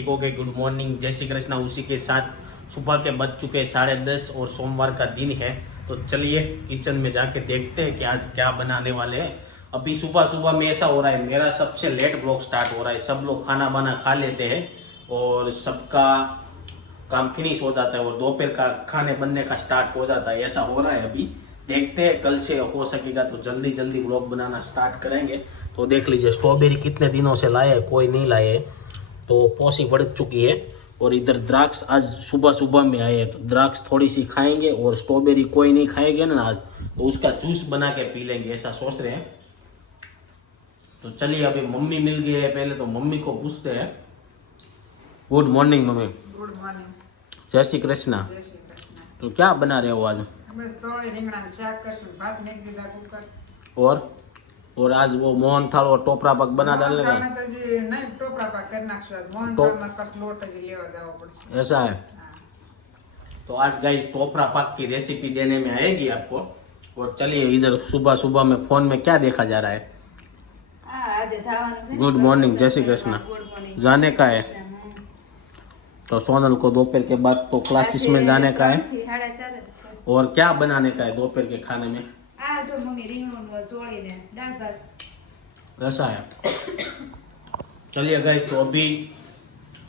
ठीक हो गए। गुड मॉर्निंग जय श्री कृष्णा। उसी के साथ सुबह के बज चुके साढ़े दस और सोमवार का दिन है। तो चलिए किचन में जाके देखते हैं कि आज क्या बनाने वाले हैं। अभी सुबह सुबह में ऐसा हो रहा है, मेरा सबसे लेट ब्लॉग स्टार्ट हो रहा है। सब लोग खाना बाना खा लेते हैं और सबका काम फिनिश हो जाता है और दोपहर का खाने बनने का स्टार्ट हो जाता है। ऐसा हो रहा है अभी। देखते हैं, कल से हो सकेगा तो जल्दी जल्दी ब्लॉग बनाना स्टार्ट करेंगे। तो देख लीजिए स्ट्रॉबेरी कितने दिनों से लाए कोई नहीं लाए। तो पोसी बढ़ चुकी है और इधर द्राक्ष आज सुबह सुबह में आए हैं। तो द्राक्ष थोड़ी सी खाएँगे और स्ट्रॉबेरी कोई नहीं खाएँगे ना आज। तो उसका जूस बना के पी लेंगे ऐसा सोच रहे हैं। तो चलिए अभी मम्मी मिल गई है पहले तो मम्मी को पूछते हैं। Good morning mummy. Good morning जय श्री कृष्णा। तो क्या बना रहे हो आज? और? और आज वो मोहन थाल और टोपरा पाक बना डालने का तो- ऐसा है? तो आज गाइस टोपरा पाक की रेसिपी देने में आएगी आपको। और चलिए इधर सुबह सुबह में फ़ोन में क्या देखा जा रहा है? गुड मॉर्निंग जय श्री कृष्ण। जाने का है। तो सोनल को दोपहर के बाद तो क्लासेस में जाने का है। और क्या बनाने का है दोपहर के खाने में? આ જો મમ્મી રીંગણ ચોળીને દાળ ભાત ऐसा है चलिए गाइस तो अभी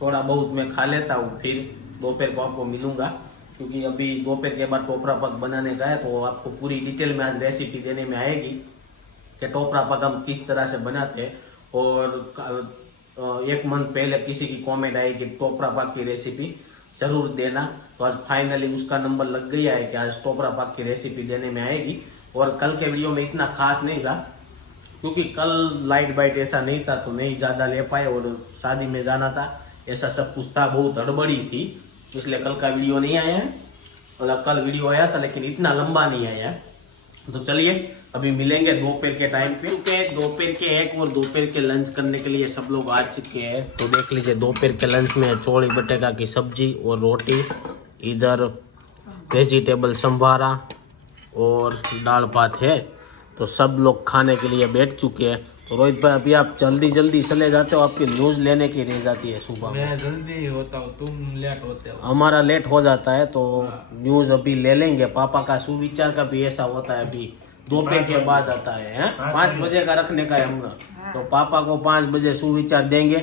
थोड़ा बहुत मैं खा लेता हूँ फिर दोपहर को आपको मिलूंगा क्योंकि अभी दोपहर के बाद टोपरा पक बनाने का है तो आपको पूरी डिटेल में आज रेसिपी देने में आएगी कि टोपरा पक हम किस तरह से बनाते हैं और अ, एक मंथ पहले किसी की कमेंट आई कि टोपरा पाक की रेसिपी जरूर देना तो आज फाइनली उसका नंबर लग गया है कि आज टोपरा पाक की रेसिपी देने में आएगी और कल के वीडियो में इतना खास नहीं था, क्योंकि कल लाइट बाइट ऐसा नहीं था तो नहीं ज़्यादा ले पाए और शादी में जाना था। ऐसा सब कुछ था, बहुत हड़बड़ी थी, इसलिए कल का वीडियो नहीं आया। है मतलब कल वीडियो आया था, लेकिन इतना लंबा नहीं आया। तो चलिए, अभी मिलेंगे दोपहर के टाइम पे। के दोपहर के एक और दोपहर के लंच करने के लिए सब लोग आ चुके हैं। तो देख लीजिए, दोपहर के लंच में चौड़ी बटेका की सब्ज़ी और रोटी, इधर वेजिटेबल संभारा और दाल भात है तो सब लोग खाने के लिए बैठ चुके हैं। तो रोहित भाई अभी आप जल्दी जल्दी चले जाते हो आपकी न्यूज़ लेने की रह जाती है सुबह मैं। जल्दी होता हूँ तुम लेट होते हो। हमारा लेट हो जाता है तो न्यूज़ अभी ले लेंगे। पापा का सुविचार का भी ऐसा होता है अभी दोपहर के बाद आता है हैं? पाँच बजे। का रखने का है हमने तो पापा को पाँच बजे सुविचार देंगे।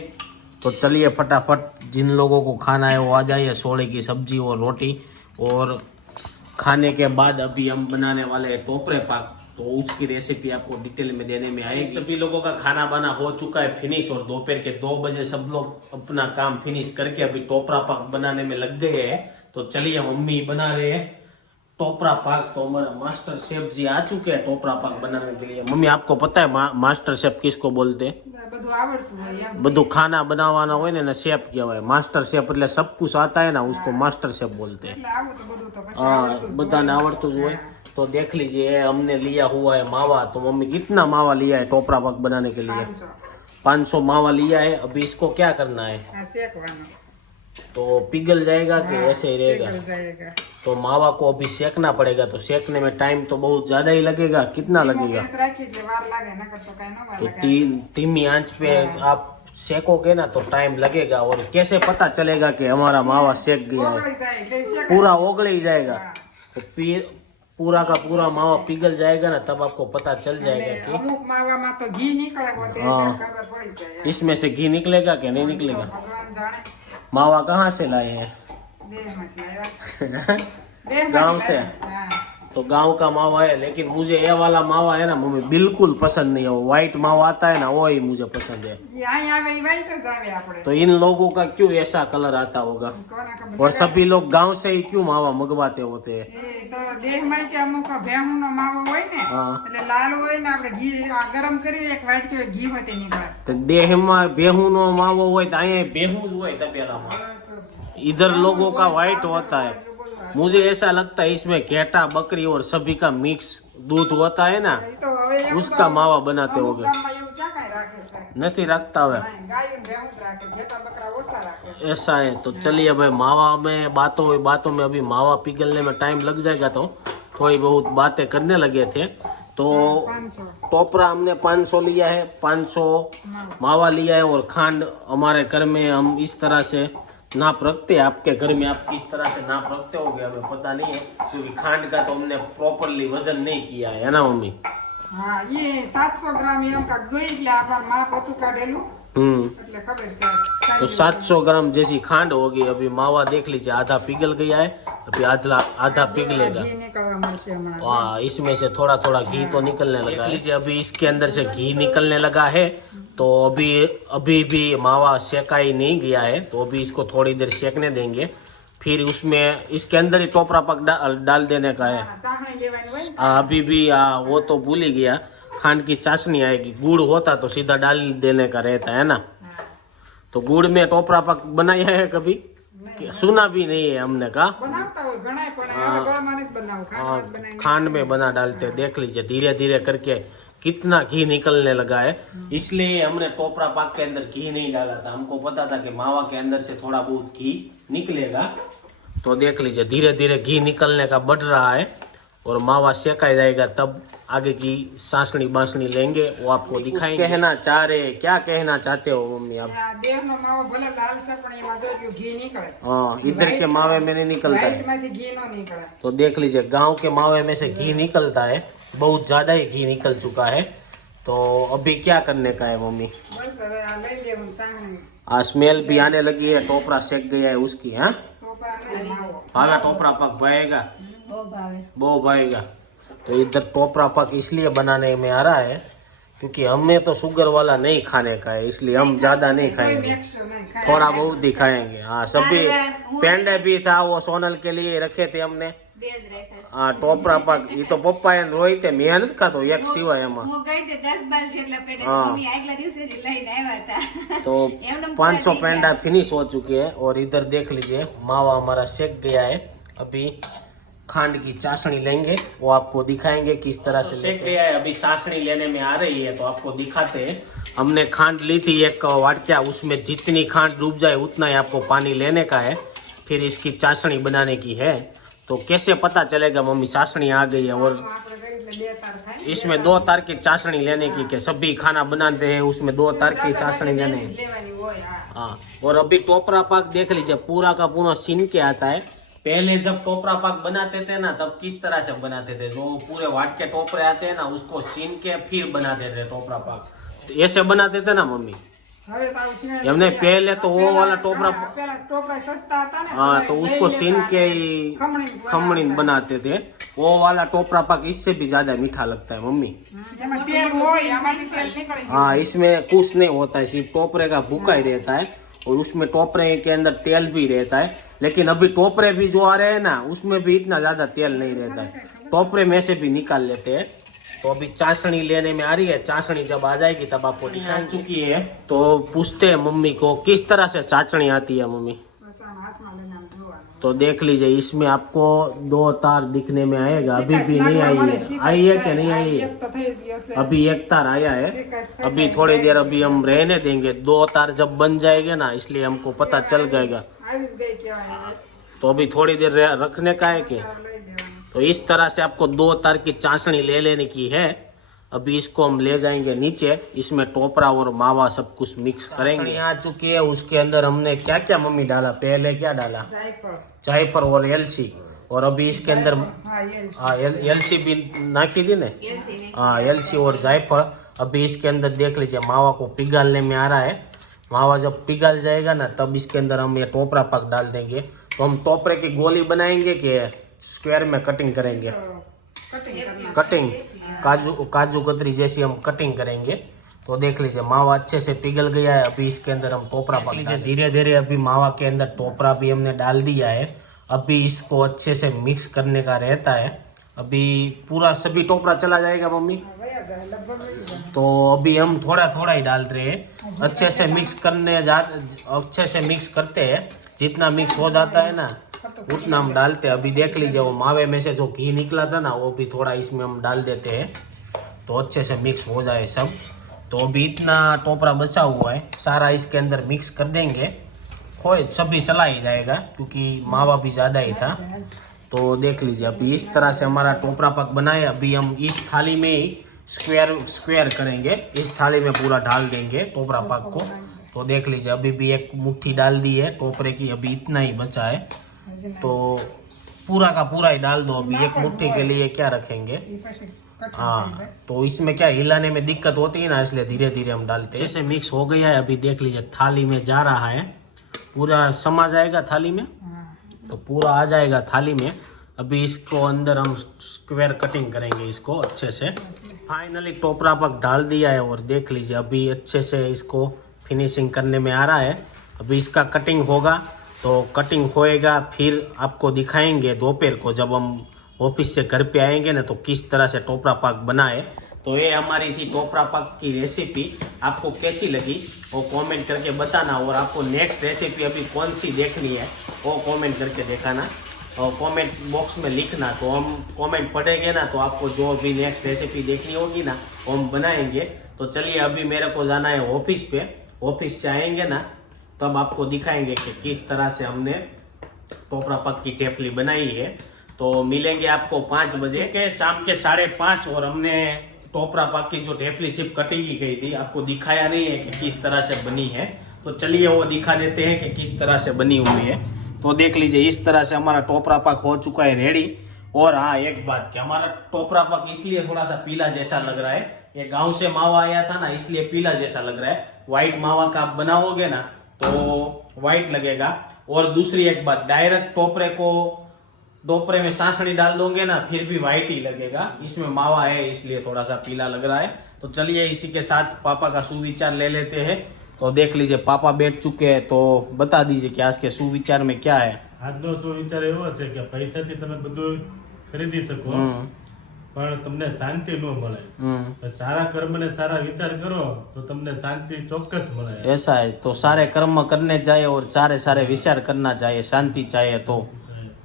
तो चलिए फटाफट जिन लोगों को खाना है वो आ जाइए सोले की सब्ज़ी और रोटी। और खाने के बाद अभी हम बनाने वाले हैं टोपरे पाक तो उसकी रेसिपी आपको डिटेल में देने में आएगी। सभी लोगों का खाना बना हो चुका है फिनिश और दोपहर के दो बजे सब लोग अपना काम फिनिश करके अभी टोपरा पाक बनाने में लग गए हैं। तो चलिए मम्मी बना रहे हैं टोपरा पाक। तो हमारा मास्टर शेफ जी आ चुके हैं टोपरा पाक बनाने के लिए। मम्मी आपको पता है मा, मास्टर शेफ किसको बोलते हैं? બધું ખાના બનાવવાના હોય ને એને શેફ કહેવાય માસ્ટર શેફ એટલે સબ કુછ આતા હે ના ઉસકો માસ્ટર શેફ બોલતે હા બધાને આવડતું જ હોય तो देख लीजिए हमने लिया हुआ है मावा तो मम्मी कितना मावा लिया है टोपरा पक बनाने के लिए पाँच सौ मावा लिया है अभी इसको क्या करना है तो पिघल जाएगा कि ऐसे ही रहेगा तो मावा को अभी सेकना पड़ेगा तो सेकने में टाइम तो बहुत ज़्यादा ही लगेगा। कितना लगेगा? तो, तो तीन आँच पे आप सेकोगे ना तो टाइम लगेगा। और कैसे पता चलेगा कि हमारा मावा सेक गया है? पूरा ओगड़ ही। जाएगा तो पूरा का पूरा मावा पिघल जाएगा ना तब आपको पता चल जाएगा कि हाँ। इसमें से घी निकलेगा कि नहीं निकलेगा? मावा कहाँ से लाए हैं? गांव से? લાવ્યા. હા. तो गांव का मावा है लेकिन मुझे ये वाला मावा है ना मम्मी बिल्कुल पसंद नहीं है वो व्हाइट मावा आता है ना वो ही मुझे पसंद है ઈ અહીં આવે ઈ white જ આવે આપણે तो इन लोगों का क्यों ऐसा कलर आता होगा કોને ખબર और सभी लोग गांव से ही क्यों मावा मंगवाते होते हैं એ તો દેહમાં કે અમુક ભેહુંનો માવો હોય ને હા. એટલે લાલ હોય ને આપણે ઘી આ ગરમ કરી એક વાટકી ઘી હોતે નીકળે तो देह में बेहू नो मावो हो तो અહીંયા बेहू જ હોય તપેલામાં इधर लोगों का वाइट होता है। मुझे ऐसा लगता है इसमें घेटा बकरी और सभी का मिक्स दूध होता है ना उसका मावा बनाते हो गए नहीं रखता हुआ ऐसा है तो चलिए भाई मावा में बातों बातों में अभी मावा पिघलने में टाइम लग जाएगा तो थोड़ी बहुत बातें करने लगे थे। तो टोपरा हमने 500 लिया है 500 मावा लिया है और खांड हमारे घर में हम इस तरह से ना प्रगते आपके घर में आप किस तरह से ना प्रगते हो गए हमें पता नहीं है क्योंकि खांड का तो हमने प्रॉपरली वजन नहीं किया है ना मम्मी हाँ ये सात सौ ग्राम एम का जोई लिया माँ पोतू काटेलू तो 700 ग्राम जैसी खांड होगी अभी मावा देख लीजिए आधा पिघल गया है अभी आधा आधा पिघलेगा वाह इसमें से थोड़ा थोड़ा घी तो निकलने लगा है लीजिए अभी इसके अंदर से घी निकलने लगा है तो अभी अभी भी मावा सेका ही नहीं गया है तो अभी इसको थोड़ी देर सेकने देंगे फिर उसमें इसके अंदर ही टोपरा पक डाल देने का है अभी भी वो तो भूल ही गया खांड की चाशनी आएगी गुड़ होता तो सीधा डाल देने का रहता है ना? तो गुड़ में टोपरा पक बनाया है कभी? सुना भी नहीं है हमने कहा खांड हाँ, में बना डालते देख लीजिए धीरे धीरे करके कितना घी निकलने लगा है। इसलिए हमने टोपरा पाक के अंदर घी नहीं डाला था। हमको पता था कि मावा के अंदर से थोड़ा बहुत घी निकलेगा। तो देख लीजिए धीरे धीरे घी निकलने का बढ़ रहा है। और मावा का जाएगा तब आगे की सांसनी बांसनी लेंगे वो आपको दिखाएँगे। कहना चाह रहे क्या कहना चाहते हो मम्मी आप? हाँ, इधर के मावे में नहीं निकलता है। तो देख लीजिए गाँव के मावे में से घी निकलता है। बहुत ज़्यादा ही घी निकल चुका है। तो अभी क्या करने का है मम्मी? आ स्मेल भी आने लगी है टोपरा सेक गया है उसकी हाँ? टोपरा पक पाएगा। બહુ ભાવે वो भाएगा तो इधर टोपरा पक इसलिए बनाने में आ रहा है क्योंकि हमें तो शुगर वाला नहीं खाने का है इसलिए हम ज्यादा नहीं खाएंगे મિક્સ નહીં ખાય थोड़ा बहुत ही खाएंगे हाँ सभी पेंडे भी था वो सोनल के लिए रखे थे हमने બે જ રાખ્યા છે. हाँ टोपरा पक ये तो पप्पा एंड रोहित है मेहनत का तो एक सिवाय એમાં હું ગઈ તે દસ બાર જેટલા પેટે હા. મમ્મી આગલા દિવસે જ લઈને આવ્યા હતા तो એમનેમ 500 પૂરા થઈ पेंडा फिनिश हो चुके हैं और इधर देख लीजिए मावा हमारा सेक गया है अभी खांड की चाशनी लेंगे वो आपको दिखाएँगे किस तरह से तो सेक है। अभी चाशनी लेने में आ रही है तो आपको दिखाते हैं। हमने खांड ली थी एक वाटक्या उसमें जितनी खांड डूब जाए उतना ही आपको पानी लेने का है। फिर इसकी चाशनी बनाने की है। तो कैसे पता चलेगा मम्मी चाशनी आ गई है और इसमें दो तार की चाशनी लेने की के सभी खाना बनाते हैं उसमें दो तार की चाशनी लेने हाँ। और अभी टोपरा पाक देख लीजिए पूरा का पूरा सीन के आता है। पहले जब टोपरा पाक बनाते थे ना तब किस तरह से बनाते थे? जो पूरे वाट के टोपरे आते हैं ना उसको छीन के फिर बनाते थे टोपरा पाक। तो ऐसे बनाते थे ना मम्मी? हमने पहले तो वो वाला टोपरा टोपरा सस्ता था ना हाँ तो, तो उसको सीन के ही खमणी बनाते थे। वो वाला टोपरा पाक इससे भी ज़्यादा मीठा लगता है मम्मी। हाँ इसमें कुछ नहीं होता है सिर्फ़ टोपरे का भूखा ही रहता है और उसमें टोपरे के अंदर तेल भी रहता है। लेकिन अभी टोपरे भी जो आ रहे हैं ना उसमें भी इतना ज़्यादा तेल नहीं रहता है। टोपरे में से भी निकाल लेते हैं। तो अभी चाशनी लेने में आ रही है। चाशनी जब आ जाएगी तब आपको निकाल चुकी है। तो पूछते हैं मम्मी को किस तरह से चाशनी आती है मम्मी? तो देख लीजिए इसमें आपको दो तार दिखने में आएगा। अभी भी नहीं आई है। आई है कि नहीं आई है? अभी एक तार आया है। अभी थोड़ी देर अभी हम रहने देंगे। दो तार जब बन जाएँगे ना इसलिए हमको पता चल जाएगा। तो अभी थोड़ी देर रखने का है कि? तो इस तरह से आपको दो तार की चाशनी ले लेने की है। अभी इसको हम ले जाएँगे नीचे इसमें टोपरा और मावा सब कुछ मिक्स करेंगे। आ चुकी है उसके अंदर हमने क्या क्या मम्मी डाला? पहले क्या डाला? जायफर और एलसी और अभी इसके अंदर एलसी हाँ, भी नाखी थी ने? हाँ एलसी और जायफल। अभी इसके अंदर देख लीजिए मावा को पिघालने में आ रहा है। मावा जब पिघल जाएगा ना तब इसके अंदर हम ये टोपरा पाक डाल देंगे। तो हम टोपरे की गोली बनाएँगे कि स्क्वायर में कटिंग करेंगे। कटिंग काजू काजू कतरी जैसी हम कटिंग करेंगे। तो देख लीजिए मावा अच्छे से पिघल गया है अभी इसके अंदर हम टोपरा पक लीजिए धीरे धीरे अभी मावा के अंदर टोपरा भी हमने डाल दिया है। अभी इसको अच्छे से मिक्स करने का रहता है। अभी पूरा सभी टोपरा चला जाएगा मम्मी। तो अभी हम थोड़ा थोड़ा ही डाल रहे हैं। अच्छे से मिक्स करने जा, अच्छे से मिक्स करते हैं। जितना मिक्स हो जाता है ना, उतना हम डालते हैं। अभी देख लीजिए, वो मावे में से जो घी निकला था ना, वो भी थोड़ा इसमें हम डाल देते हैं। तो अच्छे से मिक्स हो जाए सब। तो अभी इतना टोपरा बचा हुआ है। सारा इसके अंदर मिक्स कर देंगे। खोए सभी चला ही जाएगा, क्योंकि मावा भी ज़्यादा ही था। तो देख लीजिए अभी इस तरह से हमारा टोपरा पक बनाए, अभी हम इस थाली में ही स्क्वायर स्क्वायर करेंगे। इस थाली में पूरा डाल देंगे टोपरा पाक को। तो देख लीजिए, अभी भी एक मुट्ठी डाल दी है, टोपरे की अभी इतना ही बचा है। तो पूरा का पूरा ही डाल दो, अभी एक मुट्ठी के लिए क्या रखेंगे? हाँ तो इसमें क्या हिलाने में दिक्कत होती है ना, इसलिए धीरे धीरे हम डालते हैं। जैसे मिक्स हो गया है, अभी देख लीजिए, थाली में जा रहा है। पूरा समा जाएगा थाली में। तो पूरा आ जाएगा थाली में। अभी इसको अंदर हम स्क्वायर कटिंग करेंगे इसको अच्छे से। फाइनली टोपरा पक डाल दिया है और देख लीजिए, अभी अच्छे से इसको फिनिशिंग करने में आ रहा है। अभी इसका कटिंग होगा तो कटिंग होएगा, फिर आपको दिखाएँगे दोपहर को जब हम ऑफ़िस से घर पे आएँगे ना तो किस तरह से टोपरा पाक बनाए तो ये हमारी थी टोपरा पाक की रेसिपी आपको कैसी लगी वो कमेंट करके बताना और आपको नेक्स्ट रेसिपी अभी कौन सी देखनी है वो कमेंट करके देखाना और कमेंट बॉक्स में लिखना तो हम कमेंट पढ़ेंगे ना तो आपको जो भी नेक्स्ट रेसिपी देखनी होगी ना वो हम बनाएँगे तो चलिए अभी मेरे को जाना है ऑफ़िस पे ऑफ़िस से आएँगे ना तब आपको दिखाएँगे कि किस तरह से हमने टोपरा पक की टेपली बनाई है तो मिलेंगे आपको पाँच बजे के शाम के साढ़े पाँच और हमने टोपरा पक की जो टेपली सिर्फ़ कटी की गई थी, आपको दिखाया नहीं है कि किस तरह से बनी है। तो चलिए वो दिखा देते हैं कि किस तरह से बनी हुई है। तो देख लीजिए, इस तरह से हमारा टोपरा पाक हो चुका है रेडी और हाँ एक बात कि हमारा टोपरा पाक इसलिए थोड़ा सा पीला जैसा लग रहा है। ये गाँव से मावा आया था ना, इसलिए पीला जैसा लग रहा है। व्हाइट मावा का आप बनाओगे ना तो व्हाइट लगेगा। और दूसरी एक बात डायरेक्ट टोपरे को टोपरे में सांसड़ी डाल दोगे ना फिर भी व्हाइट ही लगेगा इसमें मावा है इसलिए थोड़ा सा पीला लग रहा है तो चलिए इसी के साथ पापा का सुविचार ले लेते हैं तो देख लीजिए पापा बैठ चुके हैं तो बता दीजिए कि आज के सुविचार में क्या है આજનો શું વિચાર એવો છે કે પૈસાથી તમે બધું ખરીદી શકો हम्म, પણ તમને શાંતિ ન મળે हम्म, પણ સારા કર્મ ને સારા વિચાર કરો તો તમને શાંતિ ચોક્કસ મળે ऐसा है तो सारे कर्म करने चाहिए और सारे सारे विचार करना चाहिए शांति चाहिए तो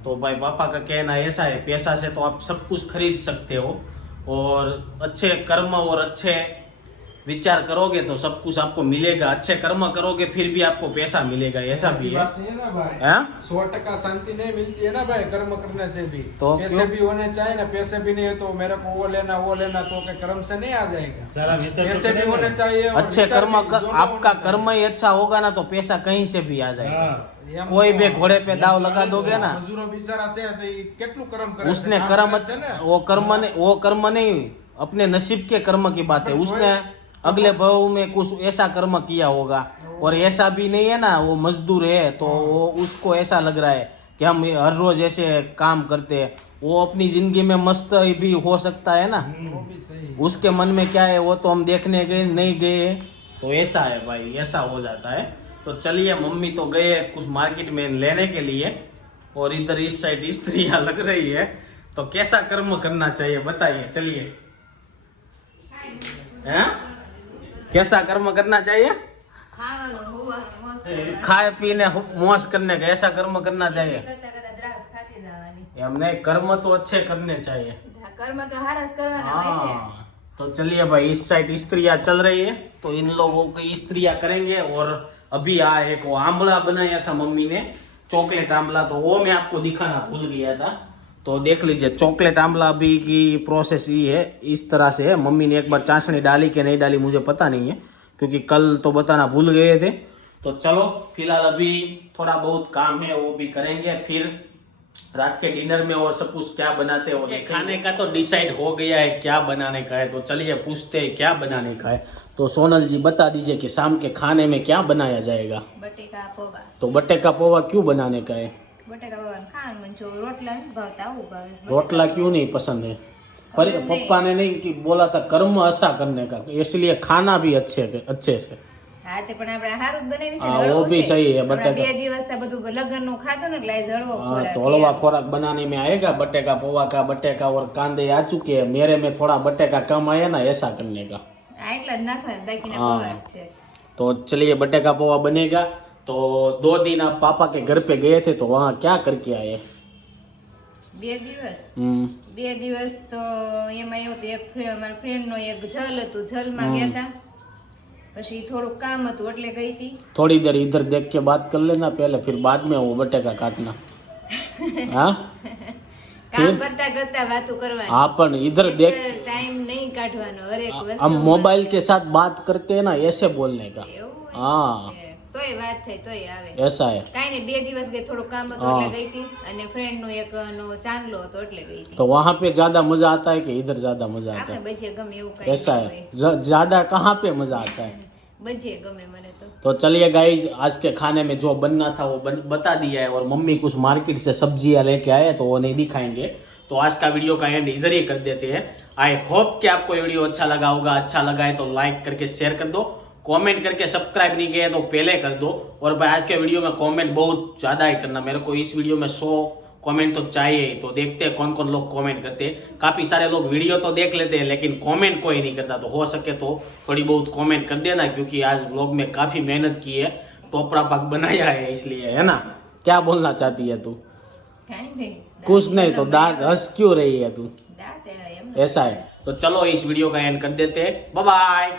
तो भाई पापा का कहना ऐसा है पैसा से तो आप सब कुछ खरीद सकते हो और अच्छे कर्म और अच्छे विचार करोगे तो सब कुछ आपको मिलेगा अच्छे कर्म करोगे फिर भी आपको पैसा मिलेगा ऐसा भी है, ना भाई। हाँ? सौ टका शांति नहीं मिलती है ना भाई कर्म करने से भी। तो पैसे भी होने चाहिए ना पैसे भी नहीं है तो मेरे को वो लेना वो लेना तो कर्म से नहीं आ जाएगा? पैसे भी होने चाहिए अच्छे कर्म आपका कर्म ही अच्छा होगा ना तो पैसा कहीं से भी आ जाएगा। हाँ। હા चाहिए। कोई એમ भी તો घोड़े पे दाव लगा दोगे ना મજૂરો બિચારા છે તો ઈ કેટલું કર્મ કરે છે? उसने કામ कर्म કરે છે ને? वो कर्म नहीं वो कर्म नहीं अपने नसीब के कर्म की बात है उसने अगले भाव में कुछ ऐसा कर्म किया होगा और ऐसा भी नहीं है ना वो मजदूर है तो वो उसको ऐसा लग रहा है कि हम हर रोज ऐसे काम करते हैं वो अपनी जिंदगी में मस्त भी हो सकता है ना वो भी सही उसके मन में क्या है वो तो हम देखने गए नहीं गए तो ऐसा है भाई ऐसा हो जाता है तो चलिए, मम्मी तो गए कुछ मार्केट में लेने के लिए और इधर इस साइड स्त्रियाँ लग रही है। तो कैसा कर्म करना चाहिए बताइए, चलिए। कैसा कर्म करना चाहिए? खाए, पीने मोश करने का ऐसा कर्म करना चाहिए? हमने कर्म तो अच्छे करने चाहिए। कर्म तो हर हाँ तो चलिए भाई, इस साइड स्त्रियाँ चल रही है तो इन लोगों की स्त्रियाँ करेंगे और अभी आ एक वो आंवला बनाया था मम्मी ने। चॉकलेट आंवला तो वो मैं आपको दिखाना भूल गया था। तो देख लीजिए चॉकलेट आंवला अभी की प्रोसेस ये है इस तरह से है। मम्मी ने एक बार चाशनी डाली कि नहीं डाली मुझे पता नहीं है क्योंकि कल तो बताना भूल गए थे। तो चलो फ़िलहाल अभी थोड़ा बहुत काम है वो भी करेंगे। फिर रात के डिनर में और सब कुछ क्या बनाते हो खाने का तो डिसाइड हो गया है क्या बनाने का है। तो चलिए पूछते हैं क्या बनाने का है। तो सोनल जी बता दीजिए कि शाम के खाने में क्या बनाया जाएगा બટેકા પૌવા तो बट्टे का पोहा क्यों बनाने का है બટેકા પૌવાનું ખાવાનું મને જો રોટલા નથી ભાવતા આવું ભાવે છે. रोटला क्यों नहीं पसंद है पर पप्पा ने नहीं कि बोला था कर्म अच्छा करने का इसलिए खाना भी अच्छे अच्छे से હા તે પણ આપણે હારું જ બનાવી છે હા, ને, વો હળવું ભી છે. સહી હે, હમણાં બટેકા. બે દિવસ થયા બધું લગ્નનું ખાધું ને એટલે આજ હળવો हाँ ખોરાક तो છે. हलवा खोराक बनाने में आएगा बट्टे का पोहा का बट्टे का और कांदे आ चुके हैं मेरे में थोड़ा बट्टे का कम आया ना ऐसा करने का આ એટલા જ નાખવાના બાકીના હા. પૌવા જ છે तो चलिए बट्टे का पोहा बनेगा तो दो दिन आप पापा के घर पे गए थे तो वहाँ क्या करके आए બે દિવસ हम्म, બે દિવસ તો એમાં એવું હતું એક ફ્રે- મારા ફ્રેન્ડનો એક જલ હતું જલમાં ગયા હતા પછી થોડુંક કામ હતું એટલે ગઈ હતી थोड़ी देर इधर देख के बात कर लेना पहले फिर बाद में वो बट्टे का काटना हाँ કામ કરતા કરતા વાતો કરવાની हाँ पण इधर देख ટાઈમ નહીં કાઢવાનો હરેક વસ્તુ हम मोबाइल के साथ बात करते हैं ना ऐसे बोलने का એવું हाँ છે. તોય વાત થઈ તોય આવે ऐसा है કાંઈ નહીં બે દિવસ ગઈ થોડું કામ હતું હા. એટલે ગઈ હતી અને ફ્રેન્ડ નો એક નો ચાંદલો હતો એટલે ગઈ હતી तो वहाँ पे ज्यादा मजा आता है कि इधर ज्यादा मजा आता આપણે है બજે ગમે એવું કઈ ऐसा है ज- ज्यादा कहाँ पे मजा आता है બજે ગમે મને તો तो चलिए गाइज आज के खाने में जो बनना था वो बन, बता दिया है और मम्मी कुछ मार्केट से सब्जियां लेके आए तो वो नहीं दिखाएंगे तो आज का वीडियो का एंड इधर ही कर देते हैं। आई होप कि आपको वीडियो अच्छा लगा होगा। अच्छा लगा है तो लाइक करके शेयर कर दो। कमेंट करके सब्सक्राइब नहीं किया तो पहले कर दो। और भाई, आज के वीडियो में कमेंट बहुत ज़्यादा ही करना। मेरे को इस वीडियो में सौ कमेंट तो चाहिए तो देखते हैं कौन कौन लोग कमेंट करते हैं। काफ़ी सारे लोग वीडियो तो देख लेते हैं, लेकिन कमेंट कोई नहीं करता। तो हो सके तो थोड़ी बहुत कमेंट कर देना, क्योंकि आज ब्लॉग में काफ़ी मेहनत की है। टोपरा पाक बनाया है, इसलिए, है ना? क्या बोलना चाहती है तू? कुछ नहीं तो दांत हंस क्यों रही है तू? ऐसा है। तो चलो इस वीडियो का एंड कर देते हैं। बाय